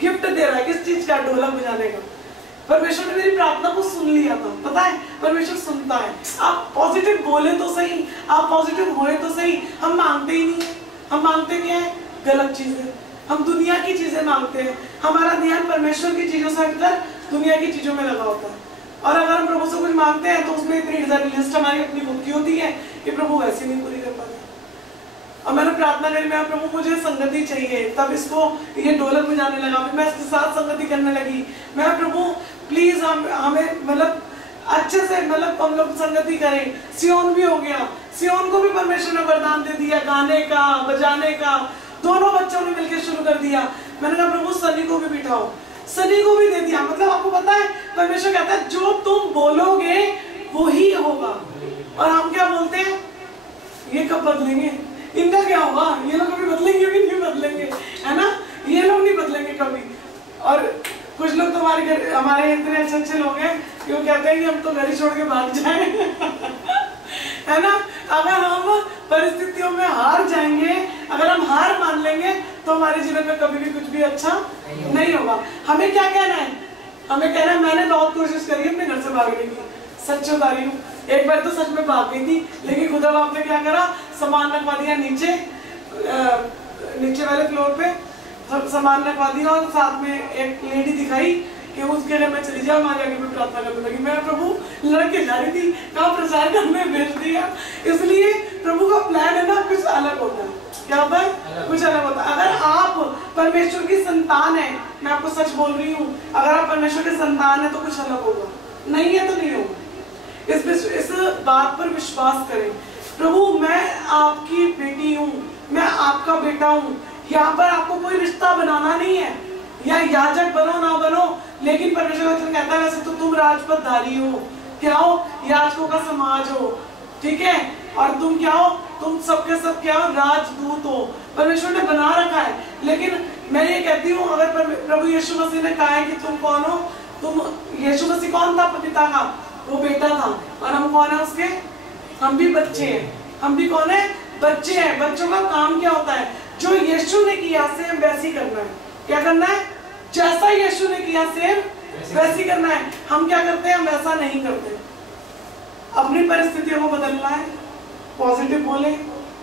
गिफ्ट दे रहा है, किस चीज का? ढोलक बजाने का। परमेश्वर ने मेरी प्रार्थना को सुन लिया था। पता है परमेश्वर सुनता है। आप पॉजिटिव बोले तो सही, आप पॉजिटिव होए तो सही। हम मांगते ही नहीं है। हम मांगते क्या है? गलत चीजें। हम दुनिया की चीजें मांगते हैं। हमारा ध्यान परमेश्वर की चीजों से हटकर दुनिया की चीजों में लगा होता है। और अगर हम प्रभु से कुछ मांगते हैं तो उसमें इतनी सारी लिस्ट हमारी अपनी खुद की होती है कि प्रभु वैसे नहीं पूरी कर पाते। और मैंने प्रार्थना करी, मैं प्रभु मुझे संगति चाहिए। तब इसको ये ढोलक बजाने लगा, मैं इसके साथ संगति करने लगी। मैं प्रभु प्लीज हमें मतलब अच्छे से मतलब हम लोग संगति करें। सियोन भी हो गया, सियोन को भी परमेश्वर ने वरदान दे दिया, गाने का बजाने का, दोनों बच्चों ने मिलकर शुरू कर दिया। मैंने कहा प्रभु सनी को भी बिठाओ, सनी को भी दे दिया। मतलब आपको पता है परमेश्वर कहता है जो तुम बोलोगे वो ही होगा। और हम क्या बोलते हैं, ये कब बदलेंगे, इनका क्या होगा, ये लोग कभी बदलेंगे भी नहीं बदलेंगे, है ना, ये लोग नहीं बदलेंगे कभी। और कुछ लोग तो हमारे घर, हमारे इतने अच्छे लोग हैं कि वो कहते हैं कि हम तो घर ही छोड़ के भाग जाएं है ना। अगर हम परिस्थितियों में हार जाएंगे, अगर हम हार मान लेंगे तो हमारे जीवन में कभी भी कुछ भी अच्छा नहीं होगा। हमें क्या कहना है, हमें कहना है मैंने बहुत कोशिश करी अपने घर से भागने की, सच बता रही हूँ। एक बार तो सच में भाग गई थी, लेकिन खुदा बाप ने क्या करा, सामान रखवा दिया नीचे वाले फ्लोर पे, सामान रखवा दिया और साथ में एक लेडी दिखाई कि उसके घर में चली जाओ, वहां जाके मैं प्रार्थना करने लगी। मैं प्रभु लड़के जा रही थी, कहाँ प्रचार करने भेज दिया। इसलिए प्रभु का प्लान है ना कुछ अलग होता है। क्या होता है, कुछ अलग होता है। अगर आप परमेश्वर की संतान है, मैं आपको सच बोल रही हूँ, अगर आप परमेश्वर के संतान है तो कुछ अलग होगा, नहीं है तो नहीं होगा। इस बात पर विश्वास करें, प्रभु मैं आपकी बेटी हूँ, मैं आपका बेटा हूँ। यहाँ पर आपको कोई रिश्ता बनाना नहीं है, या याजक बनो ना बनो, लेकिन परमेश्वर वचन कहता है वैसे तो तुम राजपदधारी हो, क्या हो, याजकों का समाज हो, ठीक है, और तुम क्या हो, तुम सबके सब क्या हो, राजदूत हो। परमेश्वर ने बना रखा है। लेकिन मैं ये कहती हूँ, अगर प्रभु यीशु मसीह ने कहा है कि तुम कौन हो, तुम, यीशु मसीह कौन था पिता का, वो बेटा था, और हम कौन है उसके, हम भी बच्चे हैं। हम भी कौन है, बच्चे हैं। बच्चों का काम क्या होता है, जो यीशु ने किया सेम वैसी करना है। क्या करना है, जैसा यीशु ने किया सेम वैसी करना है। हम क्या करते हैं, हम ऐसा नहीं करते। अपनी परिस्थितियों को बदलना है, पॉजिटिव बोले,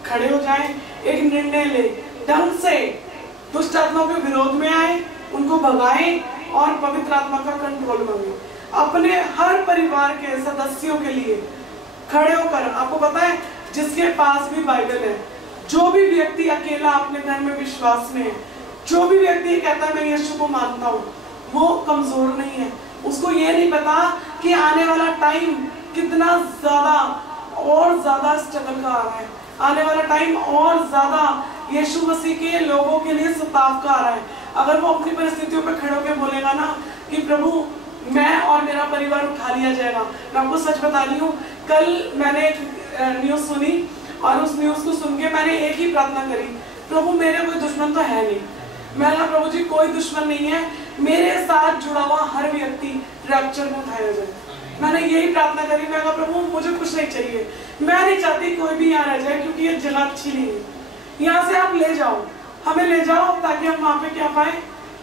खड़े हो जाए, एक निर्णय ले, ढंग से दुष्ट आत्मा के विरोध में आए, उनको भगाएं और पवित्र आत्मा का कंट्रोल मांगे। अपने हर परिवार के सदस्यों के लिए खड़े होकर, आपको पता है जिसके पास भी बाइबल है, जो भी व्यक्ति अकेला अपने घर में विश्वास में है, जो भी व्यक्ति कहता है मैं यीशु को मानता हूँ, वो कमजोर नहीं है। उसको ये नहीं पता कि आने वाला टाइम कितना ज्यादा और ज्यादा स्ट्रगल का आ रहा है, आने वाला टाइम और ज्यादा यीशु मसीह के लोगों के लिए सताव का आ रहा है। अगर वो अपनी परिस्थितियों पर खड़े होकर बोलेगा ना कि प्रभु मैं और मेरा परिवार उठा लिया जाएगा। मैं आपको सच बता रही हूँ, कल मैंने एक न्यूज़ सुनी और उस न्यूज़ को सुन के मैंने एक ही प्रार्थना करी, प्रभु मेरे कोई दुश्मन तो है नहीं। मैंने कहा प्रभु जी कोई दुश्मन नहीं है, मेरे साथ जुड़ा हुआ हर व्यक्ति रैप्चर में उठाया जाए। मैंने यही प्रार्थना करी। मैं कहा प्रभु मुझे कुछ नहीं चाहिए, मैं नहीं चाहती कोई भी यहाँ रह जाए, क्योंकि ये जगह अच्छी नहीं है। यहाँ से आप ले जाओ, हमें ले जाओ, ताकि हम वहाँ पे क्या पाए,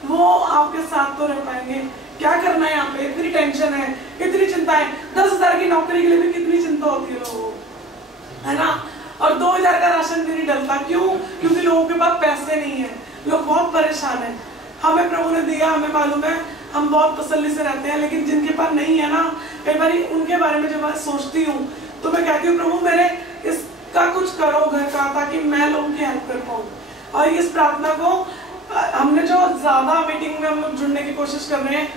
वो आपके साथ तो रह पाएंगे। क्या करना है यहाँ पे, इतनी टेंशन है, इतनी चिंता है। 10,000 की नौकरी के लिए भी कितनी चिंता होती है लोगों को, है ना, और 2,000 का राशन भी नहीं डलता। क्यों? क्योंकि लोगों के पास पैसे नहीं है, लोग बहुत परेशान है। हमें प्रभु ने दिया, हमें मालूम है, हम बहुत तसल्ली से रहते हैं, लेकिन जिनके पास नहीं है ना, कई बार उनके बारे में जब मैं सोचती हूँ तो मैं कहती हूँ प्रभु मेरे इसका कुछ करो घर का, ताकि मैं लोगों की हेल्प कर पाऊँ। और इस प्रार्थना को हमने जो ज्यादा मीटिंग में हम लोग जुड़ने की कोशिश कर रहे हैं,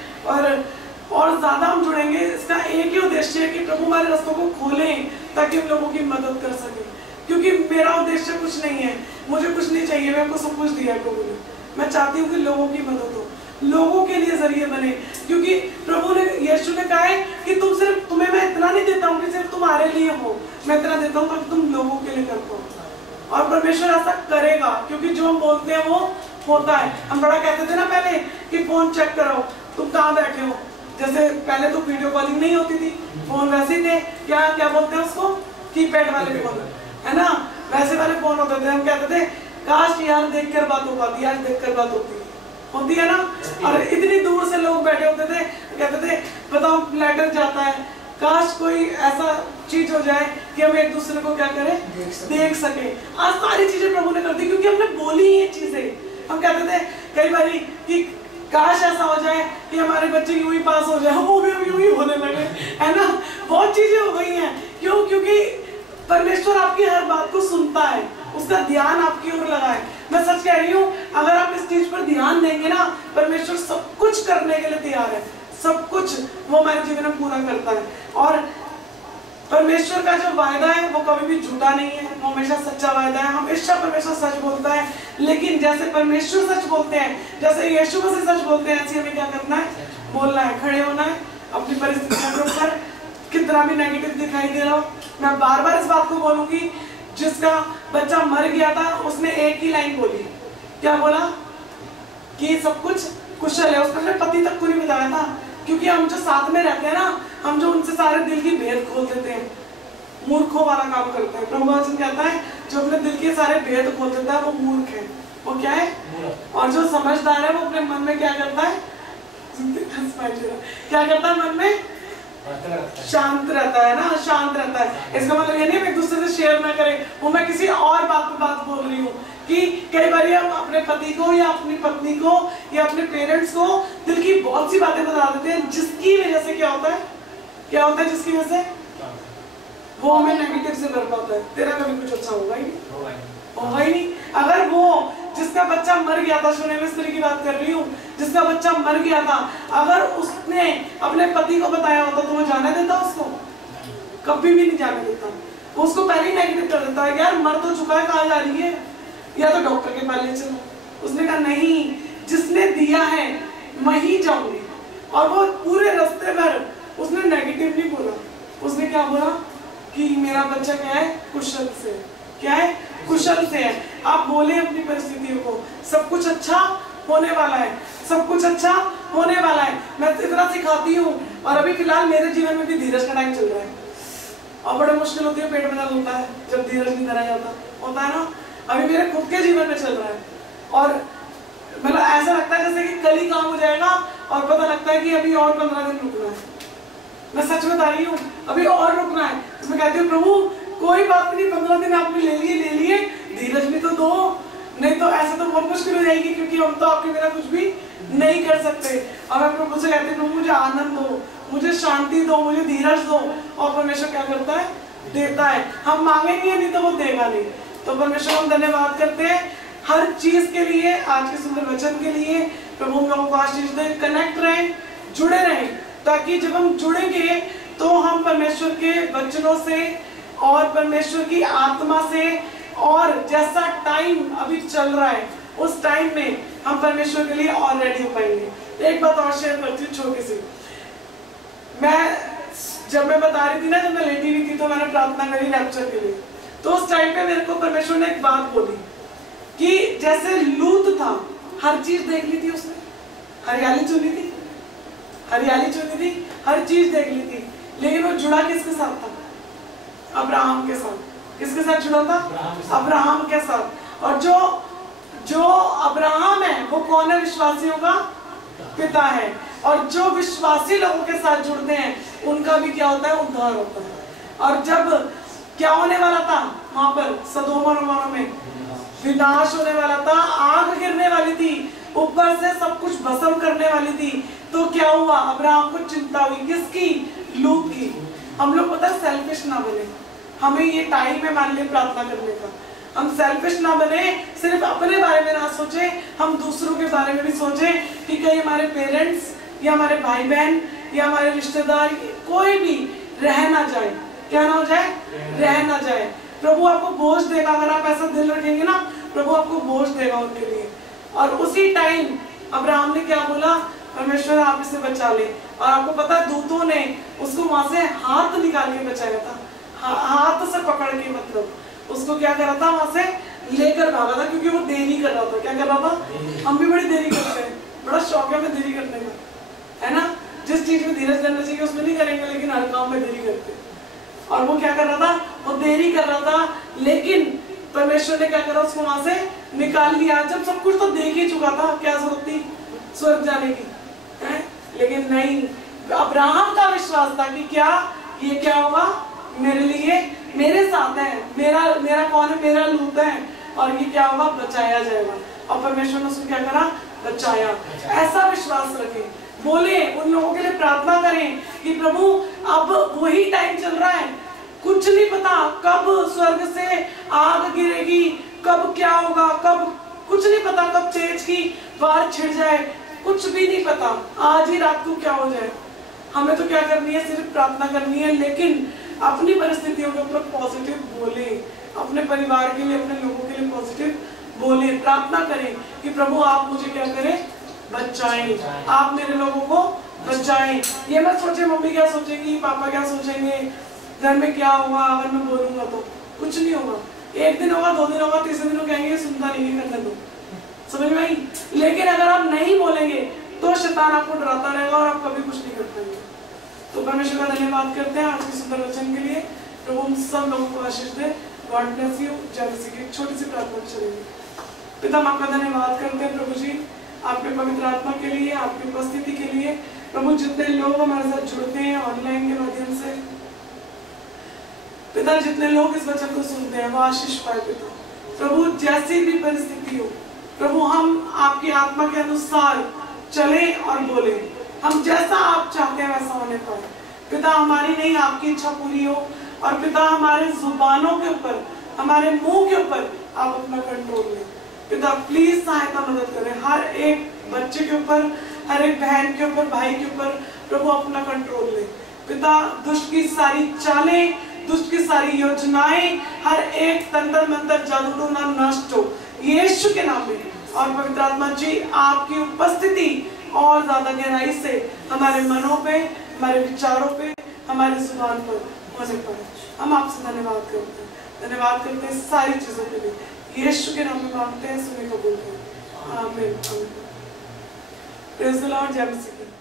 और ज्यादा हम जुड़ेंगे, इसका एक ही उद्देश्य है कि प्रभु हमारे रास्तों को खोलें ताकि हम लोगों की मदद कर सके। क्योंकि मेरा उद्देश्य कुछ नहीं है, मुझे कुछ नहीं चाहिए, मेरे को सब कुछ दिया है प्रभु ने। मैं चाहती हूँ कि लोगों की मदद हो, लोगों के लिए जरिए बने। क्योंकि प्रभु ने, यीशु ने कहा है कि तुम्हें मैं इतना नहीं देता हूँ कि सिर्फ तुम्हारे लिए हो, मैं इतना देता हूँ ताकि तुम लोगों के लिए कर पाओ। और परमेश्वर ऐसा करेगा, क्योंकि जो हम बोलते हैं वो होता है। हम बड़ा कहते थे ना पहले कि फोन चेक करो, तुम कहाँ बैठे हो। जैसे पहले तो वीडियो कॉलिंग नहीं होती थी, फोन वैसे थे, क्या बोलते हैं उसको, कीपैड वाले फोन, है ना, वैसे वाले फोन होते थे। हम कहते थे काश यार देख कर बात हो पाती, आज देख कर बात होती है ना। और इतनी दूर से लोग बैठे होते थे, कहते थे बताओ लेटर जाता है, काश कोई ऐसा चीज हो जाए कि हम एक दूसरे को क्या करें, देख सके। आज सारी चीजें प्रभु ने कर दी, क्योंकि हमने बोली ये चीजें। हम कहते थे कई बार कि काश ऐसा हो जाए कि हमारे बच्चे यूं ही पास हो जाए, वो भी यूं ही होने लगे, है ना। बहुत चीजें हो गई हैं। क्यों? क्योंकि परमेश्वर आपकी हर बात को सुनता है, उसका ध्यान आपकी ओर लगा है। मैं सच कह रही हूँ, अगर आप इस चीज पर ध्यान देंगे ना, परमेश्वर सब कुछ करने के लिए तैयार है, सब कुछ वो हमारे जीवन में पूरा करता है। और परमेश्वर का जो वायदा है वो कभी भी झूठा नहीं है, वो हमेशा सच्चा वायदा है। हमेशा परमेश्वर सच बोलता है। लेकिन जैसे परमेश्वर सच बोलते हैं, जैसे यीशु मसीह सच बोलते हैं, ऐसे हमें क्या करना है? बोलना है, खड़े होना है अपनी परिस्थितियों के ऊपर। कितना भी नेगेटिव दिखाई दे रहा हो, मैं बार बार इस बात को बोलूंगी। जिसका बच्चा मर गया था उसने एक ही लाइन बोली, क्या बोला? कि सब कुछ कुशल है। उसने अपने पति तक को नहीं बताया था, क्योंकि हम जो साथ में रहते हैं ना, हम जो उनसे सारे दिल की भेद खोल देते हैं, मूर्खों वाला काम करते हैं। प्रभु वचन कहता है जो अपने दिल के सारे भेद खोल देता है वो मूर्ख है। वो क्या है? और जो समझदार है वो अपने मन में क्या करता है? क्या करता है? मन में शांत रहता है ना, शांत रहता है। इसका मतलब ये नहीं हम एक दूसरे से शेयर ना करें। वो मैं किसी और बात पे बात बोल रही हूँ कि कई बार हम अपने पति को या अपनी पत्नी को या अपने पेरेंट्स को दिल की बहुत सी बातें बता देते हैं, जिसकी वजह से क्या होता है? क्या होता है जिसकी वजह से? वो हमें नेगेटिव से भर पाता है। तेरा कभी कुछ अच्छा होगा ही नहीं। अगर वो जिसका बच्चा मर गया था, सुने में स्त्री की बात कर रही हूँ, जिसका बच्चा मर गया था, अगर उसने अपने पति को बताया होता तो वो जाने देता उसको? कभी भी नहीं जाने देता। वो उसको पहले ही नेगेटिव कर देता है, यार मर तो चुका है, कहाँ जा रही है, या तो डॉक्टर के पास ले चलो। उसने कहा नहीं, जिसने दिया है वहीं जाऊंगी। और वो पूरे रास्ते भर उसने नेगेटिव नहीं बोला। उसने क्या बोला? कि मेरा बच्चा क्या है? कुशल से। क्या है? कुशल से है। आप बोले अपनी परिस्थितियों को, सब कुछ अच्छा होने वाला है, सब कुछ अच्छा होने वाला है। मैं तो इतना सिखाती हूँ। और अभी फिलहाल मेरे जीवन में भी धीरज का टाइम चल रहा है, और बड़ा मुश्किल होती है, पेट में दर्द होता है जब धीरज नहीं धरा जाता, होता है ना। अभी मेरे खुद के जीवन में चल रहा है, और मतलब ऐसा लगता है जैसे कि कल ही काम हो जाएगा, और पता लगता है कि अभी और 15 दिन रुकना है। मैं सच बता रही हूँ, अभी और रुकना है। मैं कहती हूँ प्रभु कोई बात नहीं, 15 दिन आपने ले लिए, धीरज भी तो दो, नहीं तो ऐसे तो बहुत मुश्किल हो जाएगी, क्योंकि हम तो आपके बिना कुछ भी नहीं कर सकते। और मैं प्रभु से कहती हूँ मुझे आनंद दो, मुझे शांति दो, मुझे धीरज दो। और परमेश्वर क्या करता है? देता है। हम मांगेंगे नहीं तो वो देगा नहीं। तो परमेश्वर हम धन्यवाद करते हैं हर चीज के लिए, आज के सुंदर वचन के लिए। प्रभु हम लोगों को आशीष दे, कनेक्ट रहें, जुड़े रहें, ताकि जब हम जुड़ेंगे तो हम परमेश्वर के वचनों से और परमेश्वर की आत्मा से, और जैसा टाइम अभी चल रहा है उस टाइम में हम परमेश्वर के लिए और रेडी हो पाएंगे। एक बात और शेयर करती हूँ छोटी सी। जब मैं बता रही थी ना, जब मैं लेटी हुई थी तो मैंने प्रार्थना करी रैप्चर के लिए, तो उस टाइम पे मेरे को परमेश्वर ने एक बात बोली कि जैसे लूत था, हर चीज देख ली थी उसने, हरियाली चुनी थी, हर चीज देख ली थी, लेकिन वो जुड़ा किसके साथ था? अब्राहम के साथ। किसके साथ जुड़ा था? अब्राहम के साथ। और जो अब्राहम है वो कौन है? विश्वासियों का पिता है। और जो विश्वासी लोगों के साथ जुड़ते हैं उनका भी क्या होता है? उद्धार होता है। और जब क्या होने वाला था वहां पर सदोम और अमोरा में? विनाश होने वाला था, आग गिरने वाली थी, ऊपर से सब कुछ भस्म करने वाली थी। तो क्या हुआ? अब्राहम को चिंता हुई। किसकी? लूत की। हम लोग पता है सेल्फिश ना बने, हमें ये टाइम है मान लिए प्रार्थना करने का। हम सेल्फिश ना बने, सिर्फ अपने बारे में ना सोचे, हम दूसरों के बारे में भी सोचे कि कहीं हमारे पेरेंट्स या हमारे भाई बहन या हमारे रिश्तेदार कोई भी रह ना जाए। क्या ना हो जाए? रह ना जाए। प्रभु आपको बोझ देगा, अगर आप ऐसा दिल रखेंगे ना, प्रभु आपको बोझ देगा उनके लिए। और उसी टाइम अब्राहम ने क्या बोला? परमेश्वर आप इसे बचा ले। और आपको पता है दूतों ने उसको वहां से हाथ निकाल के बचाया था, हाथ से पकड़ के, मतलब उसको क्या करा था? वहां से लेकर भागा था, क्योंकि वो देरी कर रहा था। क्या कर रहा था? हम भी बड़ी देरी करते हैं, बड़ा शौक है हमें देरी करने का, है ना। जिस चीज में धीरज करना चाहिए उसमें नहीं करेंगे, लेकिन हर काम में देरी करते हैं। और वो क्या कर रहा था? वो देरी कर रहा था, लेकिन परमेश्वर ने क्या करा? उसको वहां से निकाल लिया। जब सब कुछ तो देख ही चुका था, क्या जरूरत थी स्वर्ग जाने की, है? लेकिन नहीं, अब्राहम का विश्वास था कि क्या ये क्या होगा? मेरे लिए, मेरे साथ है, मेरा कौन है? मेरा लूत है, और ये क्या होगा? बचाया जाएगा। और परमेश्वर ने उसको क्या करा? बचाया। ऐसा विश्वास रखें, बोले उन लोगों के लिए प्रार्थना करें कि प्रभु अब वही टाइम चल रहा है, कुछ नहीं पता कब स्वर्ग से आग गिरेगी, कब क्या होगा, कब कुछ नहीं पता, कब तेज की वार छिड़ जाए, कुछ भी नहीं पता आज ही रात को क्या हो जाए। हमें तो क्या करनी है, सिर्फ प्रार्थना करनी है, लेकिन अपनी परिस्थितियों के ऊपर पॉजिटिव बोले, अपने परिवार के लिए, अपने लोगों के लिए पॉजिटिव बोले, प्रार्थना करें कि प्रभु आप मुझे क्या करें, बचाएं, आप मेरे लोगों को बचाएं। ये मत सोचे मम्मी क्या सोचेंगी, पापा क्या सोचेंगे, घर में क्या होगा अगर मैं बोलूंगा तो। कुछ नहीं होगा, एक दिन होगा, 2 दिन होगा, तीसरे दिन कहेंगे सुनता नहीं है, करने दो। समझ में आई? लेकिन अगर आप नहीं बोलेंगे तो शैतान आपको डराता रहेगा और आप कभी कुछ नहीं कर पाएंगे। तो परमेश्वर का धन्यवाद करते हैं आज के सुंदर वचन के लिए। प्रभु हम सब लोगों को आशीष दे। God bless you. जय मसीह की एक छोटी सी प्रार्थना चलेगी। पिता हम आपका धन्यवाद करते हैं प्रभु जी, आपके पवित्र आत्मा के लिए, आपकी उपस्थिति के लिए। प्रभु जितने लोग हमारे साथ जुड़ते हैं ऑनलाइन के माध्यम से, पिता जितने लोग इस वचन को सुनते हैं वो आशीष पाए। पिता प्रभु जैसी भी परिस्थिति हो प्रभु, हम आपकी आत्मा के अनुसार चले और बोले, हम जैसा आप चाहते हैं वैसा होने पाए। पिता हमारी नहीं आपकी इच्छा पूरी हो, और पिता हमारे जुबानों के ऊपर, हमारे मुंह के ऊपर आप अपना कंट्रोल लें। पिता प्लीज सहायता मदद करें, हर एक बच्चे के ऊपर, हर एक बहन के ऊपर, भाई के ऊपर प्रभु अपना कंट्रोल ले। पिता दुष्ट की सारी चालें, दुष्ट की सारी योजनाएं, हर एक तंत्र मंत्र जादू टोना नष्ट हो यीशु के नाम में। और पवित्र आत्मा जी आपकी उपस्थिति और ज्यादा गहराई से हमारे मनों पे, हमारे विचारों पे, हमारे जुबान पर होने पाए। हम आपसे धन्यवाद करते हैं, धन्यवाद करते हैं सारी चीजों के लिए। यीशु के नाम में मांगते हैं, सुने कबूल करें। आमीन। Praise the Lord. जय मसीह।